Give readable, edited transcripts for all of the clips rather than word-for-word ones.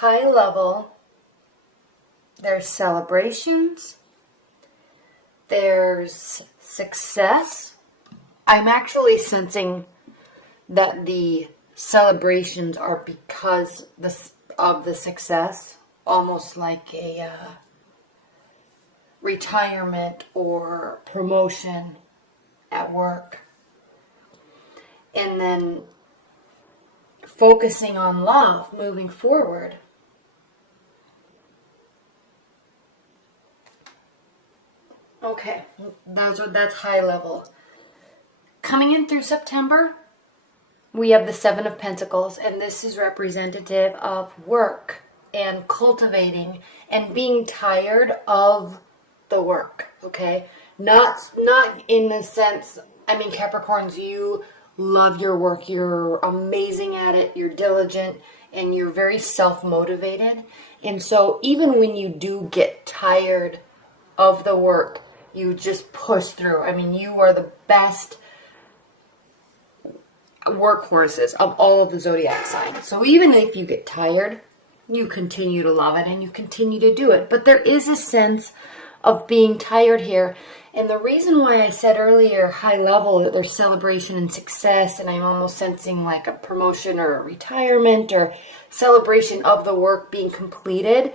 high level, there's celebrations, there's success. I'm actually sensing that the celebrations are because of the success, almost like a retirement or promotion at work. And then focusing on love moving forward. Okay, that's high level. Coming in through September, we have the Seven of Pentacles, and this is representative of work and cultivating and being tired of the work, okay? Not in the sense, I mean, Capricorns, you love your work. You're amazing at it. You're diligent and you're very self-motivated. And so even when you do get tired of the work, you just push through. I mean, you are the best workhorses of all of the zodiac signs. So even if you get tired, you continue to love it and you continue to do it. But there is a sense of being tired here. And the reason why I said earlier, high level, that there's celebration and success, and I'm almost sensing like a promotion or a retirement or celebration of the work being completed,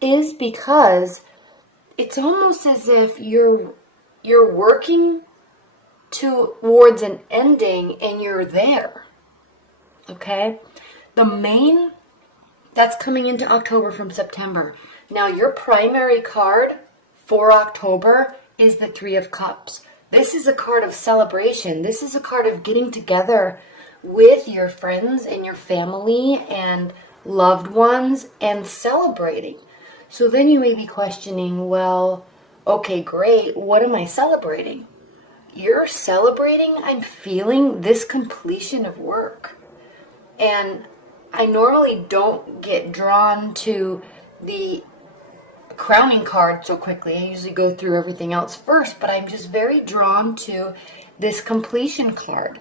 is because it's almost as if you're working towards an ending and you're there. Okay? The main, that's coming into October from September. Now, your primary card for October is the Three of Cups. This is a card of celebration. This is a card of getting together with your friends and your family and loved ones and celebrating. So then you may be questioning, well, okay, great. What am I celebrating? You're celebrating, I'm feeling this completion of work. And I normally don't get drawn to the crowning card so quickly. I usually go through everything else first, but I'm just very drawn to this completion card.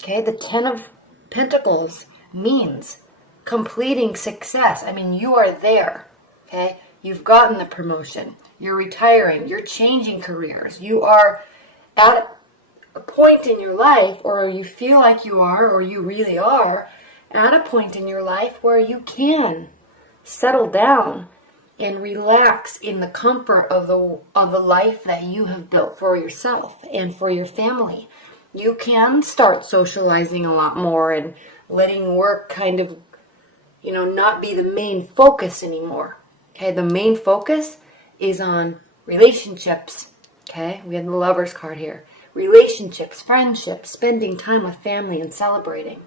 Okay, the Ten of Pentacles means completing success. I mean, you are there. Okay, you've gotten the promotion. You're retiring. You're changing careers. You are at a point in your life, or you feel like you are, or you really are, at a point in your life where you can settle down and relax in the comfort of the life that you have built for yourself and for your family. You can start socializing a lot more and letting work kind of, not be the main focus anymore. Okay, the main focus is on relationships. Okay, we have the Lover's card here. Relationships, friendships, spending time with family and celebrating.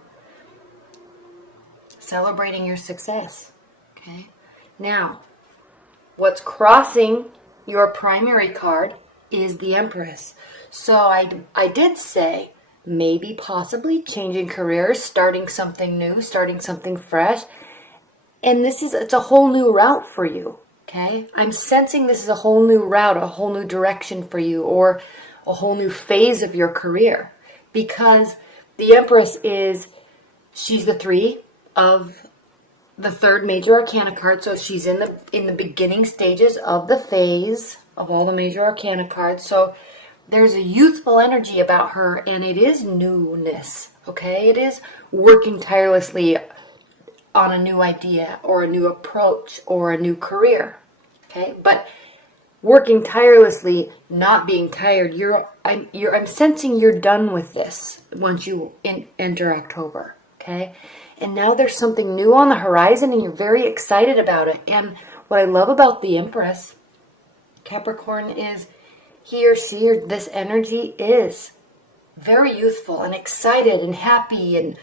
Celebrating your success. Okay, now, what's crossing your primary card is the Empress. So I did say maybe possibly changing careers, starting something new, starting something fresh. And it's a whole new route for you. Okay? I'm sensing this is a whole new route, a whole new direction for you, or a whole new phase of your career. Because the Empress she's the three of the third major arcana card, so she's in the beginning stages of the phase of all the major arcana cards. So there's a youthful energy about her, and it is newness. Okay, it is working tirelessly on a new idea or a new approach or a new career. Okay, but working tirelessly, not being tired. I'm sensing you're done with this once you enter October. Okay. And now there's something new on the horizon and you're very excited about it. And what I love about the Empress, Capricorn, is he or she or this energy is very youthful and excited and happy and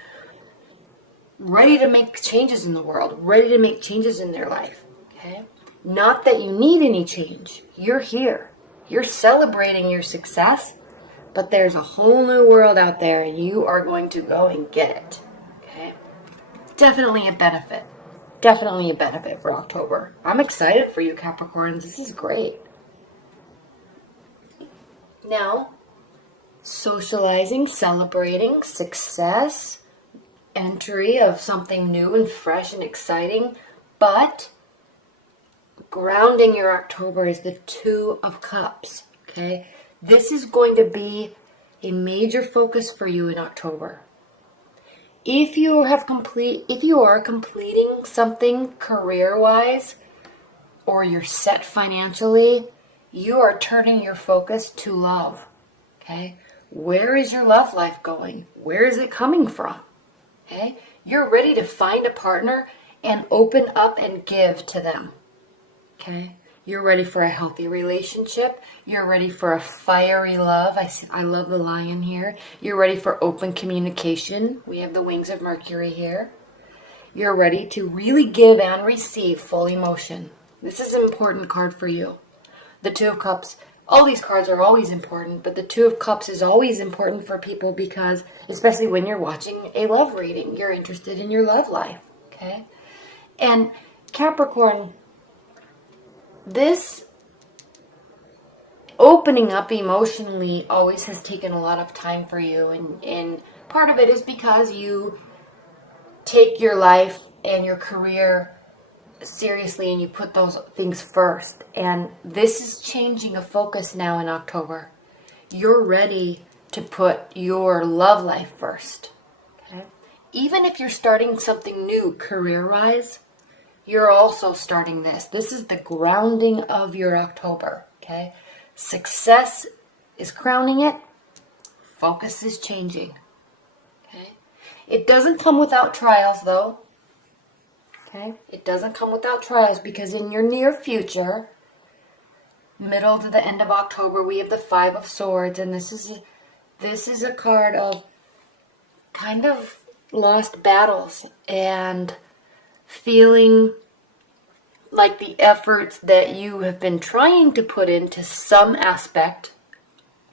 ready to make changes in the world, ready to make changes in their life. Okay? Not that you need any change. You're here. You're celebrating your success, but there's a whole new world out there and you are going to go and get it. Definitely a benefit. Definitely a benefit for October. I'm excited for you, Capricorns. This is great. Now, socializing, celebrating, success, entry of something new and fresh and exciting. But grounding your October is the Two of Cups, okay? This is going to be a major focus for you in October. If you are completing something career-wise, or you're set financially, you are turning your focus to love, okay? Where is your love life going? Where is it coming from? Okay? You're ready to find a partner and open up and give to them. Okay? You're ready for a healthy relationship. You're ready for a fiery love. I love the lion here. You're ready for open communication. We have the wings of Mercury here. You're ready to really give and receive full emotion. This is an important card for you. The Two of Cups. All these cards are always important, but the Two of Cups is always important for people because, especially when you're watching a love reading, you're interested in your love life, okay? And Capricorn, this opening up emotionally always has taken a lot of time for you, and part of it is because you take your life and your career seriously and you put those things first, and this is changing a focus now in October. You're ready to put your love life first, okay? Even if you're starting something new career-wise, you're also starting this. This is the grounding of your October, okay? Success is crowning it. Focus is changing, okay? It doesn't come without trials, though. Okay? It doesn't come without trials, because in your near future, middle to the end of October, we have the Five of Swords, and this is a card of kind of lost battles and feeling like the efforts that you have been trying to put into some aspect,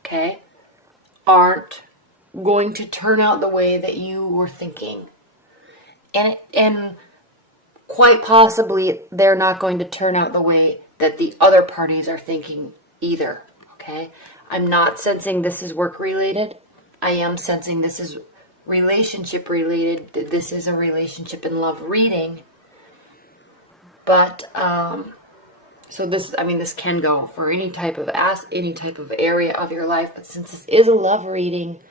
okay, aren't going to turn out the way that you were thinking. And quite possibly, they're not going to turn out the way that the other parties are thinking either, okay? I'm not sensing this is work-related. I am sensing this is relationship-related. This is a relationship and love reading. But, so this can go for any type of area of your life. But since this is a love reading,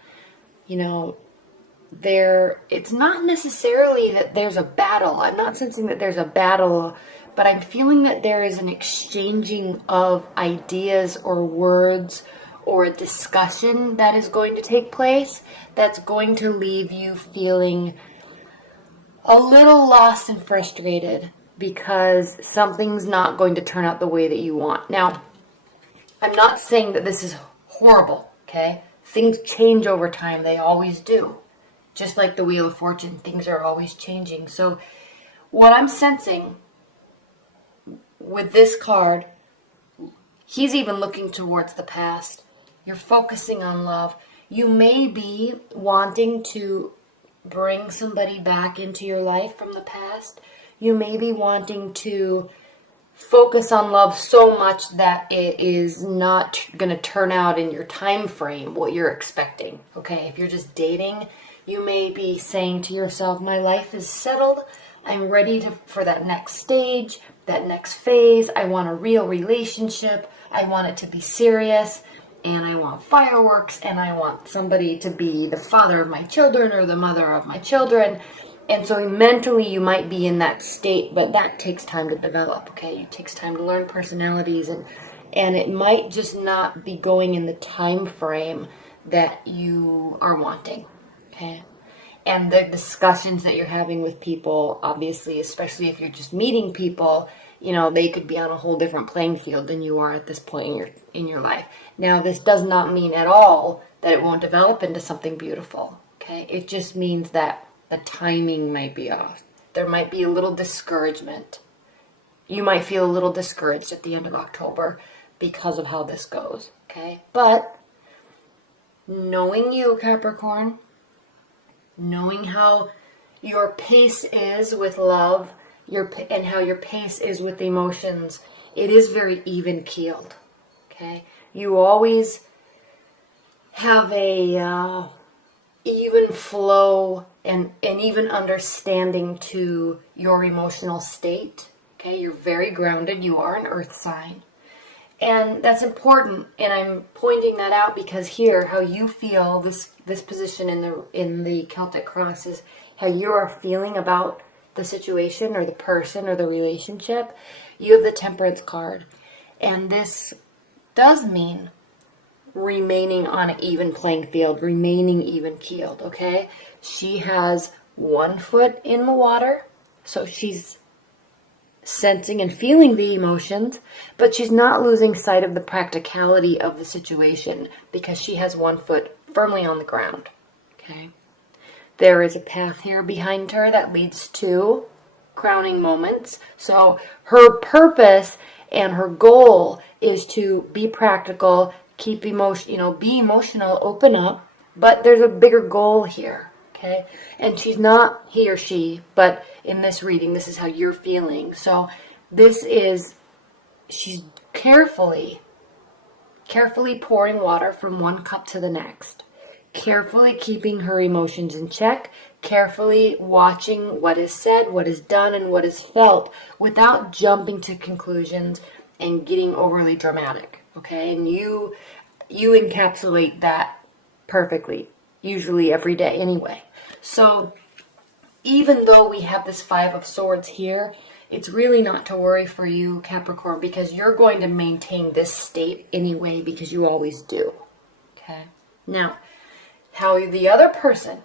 it's not necessarily that there's a battle. I'm not sensing that there's a battle, but I'm feeling that there is an exchanging of ideas or words or a discussion that is going to take place that's going to leave you feeling a little lost and frustrated because something's not going to turn out the way that you want. Now, I'm not saying that this is horrible, okay? Things change over time. They always do. Just like the Wheel of Fortune, things are always changing. So what I'm sensing with this card, he's even looking towards the past. You're focusing on love. You may be wanting to bring somebody back into your life from the past. You may be wanting to focus on love so much that it is not going to turn out in your time frame what you're expecting. Okay, if you're just dating, you may be saying to yourself, my life is settled. I'm ready for that next stage, that next phase. I want a real relationship. I want it to be serious. And I want fireworks. And I want somebody to be the father of my children or the mother of my children. And so mentally you might be in that state, but that takes time to develop, okay? It takes time to learn personalities, and it might just not be going in the time frame that you are wanting, okay? And the discussions that you're having with people, obviously, especially if you're just meeting people, they could be on a whole different playing field than you are at this point in your life. Now, this does not mean at all that it won't develop into something beautiful, okay? It just means that the timing might be off. There might be a little discouragement. You might feel a little discouraged at the end of October because of how this goes, okay? But knowing you, Capricorn, knowing how your pace is with love, and how your pace is with emotions, it is very even-keeled, okay? You always have a even flow and even understanding to your emotional state. Okay, you're very grounded. You are an earth sign. And that's important, and I'm pointing that out because here, how you feel, this position in the Celtic cross is how you are feeling about the situation or the person or the relationship. You have the Temperance card, and this does mean remaining on an even playing field, remaining even keeled, okay? She has one foot in the water, so she's sensing and feeling the emotions, but she's not losing sight of the practicality of the situation because she has one foot firmly on the ground, okay? There is a path here behind her that leads to crowning moments. So her purpose and her goal is to be practical, keep emotion, be emotional, open up, but there's a bigger goal here, okay? And she's not he or she, but in this reading, this is how you're feeling. So she's carefully pouring water from one cup to the next, carefully keeping her emotions in check, carefully watching what is said, what is done, and what is felt without jumping to conclusions and getting overly dramatic, okay? And you encapsulate that perfectly, usually every day anyway. So even though we have this Five of Swords here, it's really not to worry for you, Capricorn, because you're going to maintain this state anyway because you always do, okay? Now, how the other person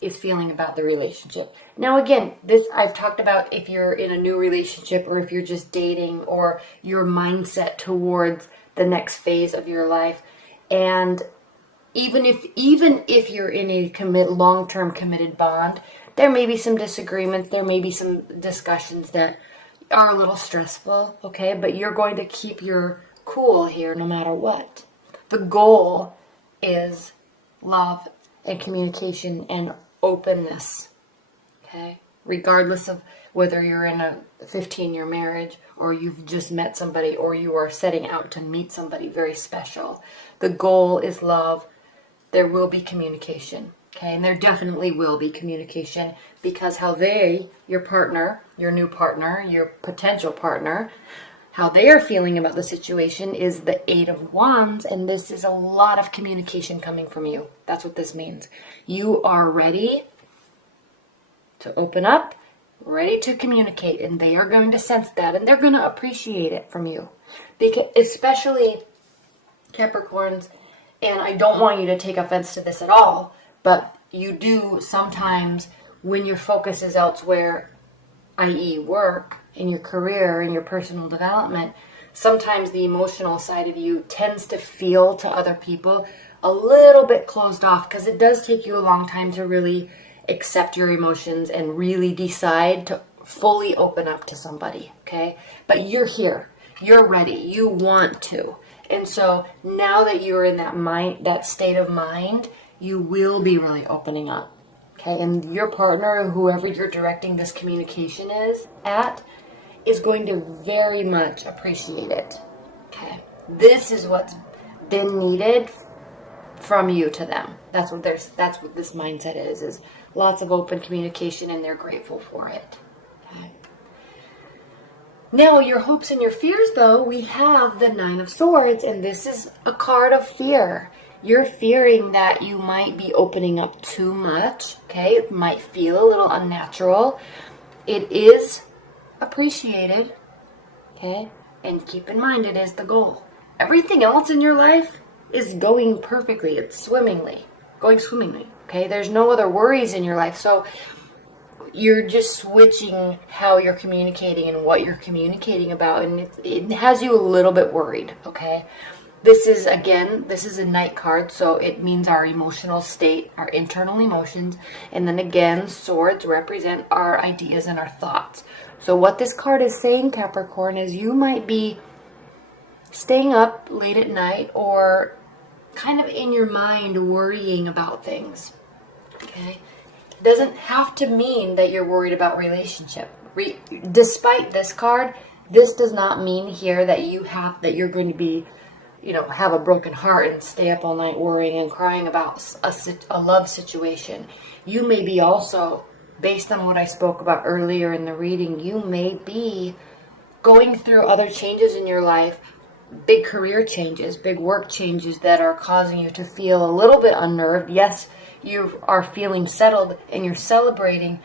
is feeling about the relationship. Now again, this I've talked about if you're in a new relationship or if you're just dating or your mindset towards the next phase of your life. And even if you're in a long-term committed bond, there may be some disagreements, there may be some discussions that are a little stressful, okay? But you're going to keep your cool here no matter what. The goal is love and communication and openness, okay? Regardless of whether you're in a 15-year marriage or you've just met somebody or you are setting out to meet somebody very special. The goal is love. There will be communication, okay? And there definitely will be communication because how your partner, your new partner, your potential partner, how they are feeling about the situation is the Eight of Wands, and this is a lot of communication coming from you. That's what this means. You are ready to open up, ready to communicate, and they are going to sense that, and they're going to appreciate it from you. Because, especially Capricorns, and I don't want you to take offense to this at all, but you do sometimes, when your focus is elsewhere, i.e. work, in your career, in your personal development, sometimes the emotional side of you tends to feel to other people a little bit closed off because it does take you a long time to really accept your emotions and really decide to fully open up to somebody, okay? But you're here. You're ready. You want to. And so now that you're in that state of mind, you will be really opening up, okay? And your partner, whoever you're directing this communication is going to very much appreciate it, okay? This is what's been needed from you to them. That's what this mindset is lots of open communication, and they're grateful for it, okay? Now, your hopes and your fears, though, we have the Nine of Swords, and this is a card of fear. You're fearing that you might be opening up too much, okay? It might feel a little unnatural. It is appreciated, okay? And keep in mind, it is the goal. Everything else in your life is going perfectly. It's going swimmingly, okay? There's no other worries in your life. So you're just switching how you're communicating and what you're communicating about, and it has you a little bit worried, okay? This is a Knight card, so it means our emotional state, our internal emotions, and then again, swords represent our ideas and our thoughts. So what this card is saying, Capricorn, is you might be staying up late at night or kind of in your mind worrying about things, okay? It doesn't have to mean that you're worried about relationship. Despite this card, this does not mean here that you're going to be, have a broken heart and stay up all night worrying and crying about a love situation. You may be also, based on what I spoke about earlier in the reading, you may be going through other changes in your life, big career changes, big work changes that are causing you to feel a little bit unnerved. Yes, you are feeling settled and you're celebrating,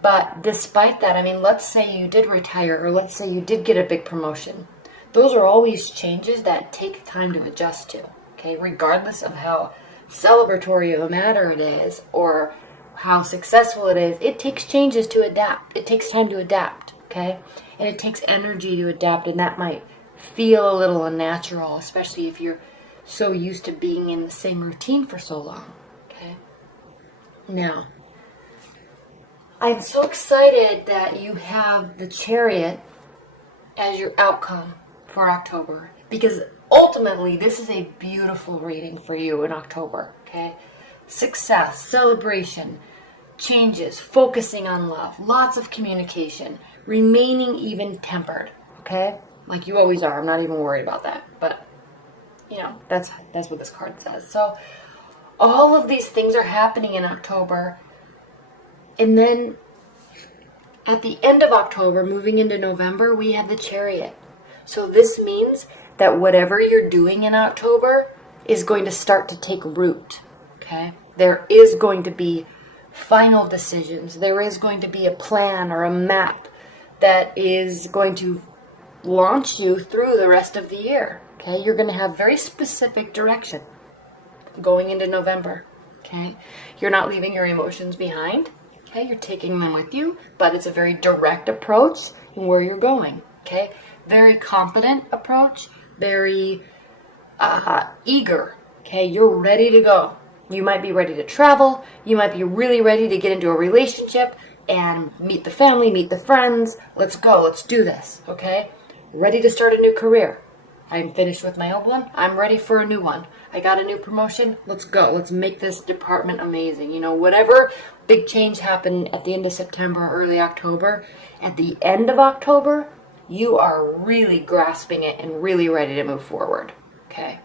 but despite that, let's say you did retire, or let's say you did get a big promotion. Those are always changes that take time to adjust to, okay? Regardless of how celebratory of a matter it is or how successful it is, it takes changes to adapt. It takes time to adapt, okay? And it takes energy to adapt, and that might feel a little unnatural, especially if you're so used to being in the same routine for so long, okay? Now, I'm so excited that you have the Chariot as your outcome for October, because ultimately this is a beautiful reading for you in October, okay? Success, celebration, changes, focusing on love, lots of communication, remaining even tempered, okay? Like you always are. I'm not even worried about that, but that's what this card says. So all of these things are happening in October, and then at the end of October, moving into November, we have the Chariot. So this means that whatever you're doing in October is going to start to take root, okay? There is going to be final decisions. There is going to be a plan or a map that is going to launch you through the rest of the year, okay? You're going to have very specific direction going into November, okay? You're not leaving your emotions behind, okay? You're taking them with you, but it's a very direct approach in where you're going, okay? Very confident approach, very eager, okay? You're ready to go. You might be ready to travel. You might be really ready to get into a relationship and meet the family, meet the friends. Let's go. Let's do this, okay? Ready to start a new career. I'm finished with my old one. I'm ready for a new one. I got a new promotion. Let's go. Let's make this department amazing. Whatever big change happened at the end of September, early October, at the end of October, you are really grasping it and really ready to move forward, okay?